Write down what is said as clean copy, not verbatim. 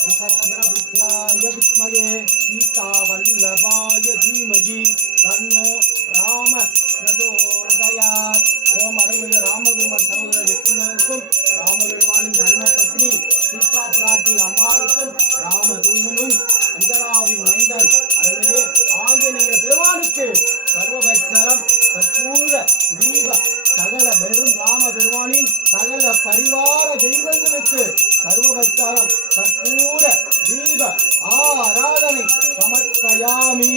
वसरद्रपुत्राय विद्महे सीतावल्लभाय धीमहि तन्नो राम प्रचोदयात्. ஓம் அருள்மிகு ராமபெருமான் சகோதர லட்சுமணனுக்கும் ராமபெருமானின் தர்ம பத்னி சீதா பிராட்டி அம்மாளுக்கும் ராமதூதனும் அஞ்சனாவின் மைந்தன் அருள்மிகு ஆஞ்சநேய பெருமானுக்கு சர்வபட்சரம் கற்பூர தீப சகல பெரும் ராம பெருமானின் சகல பரிவார தெய்வங்களுக்கு சர்வபட்சரம் கற்பூர தீப ஆராதனை சமர்ப்பயாமி.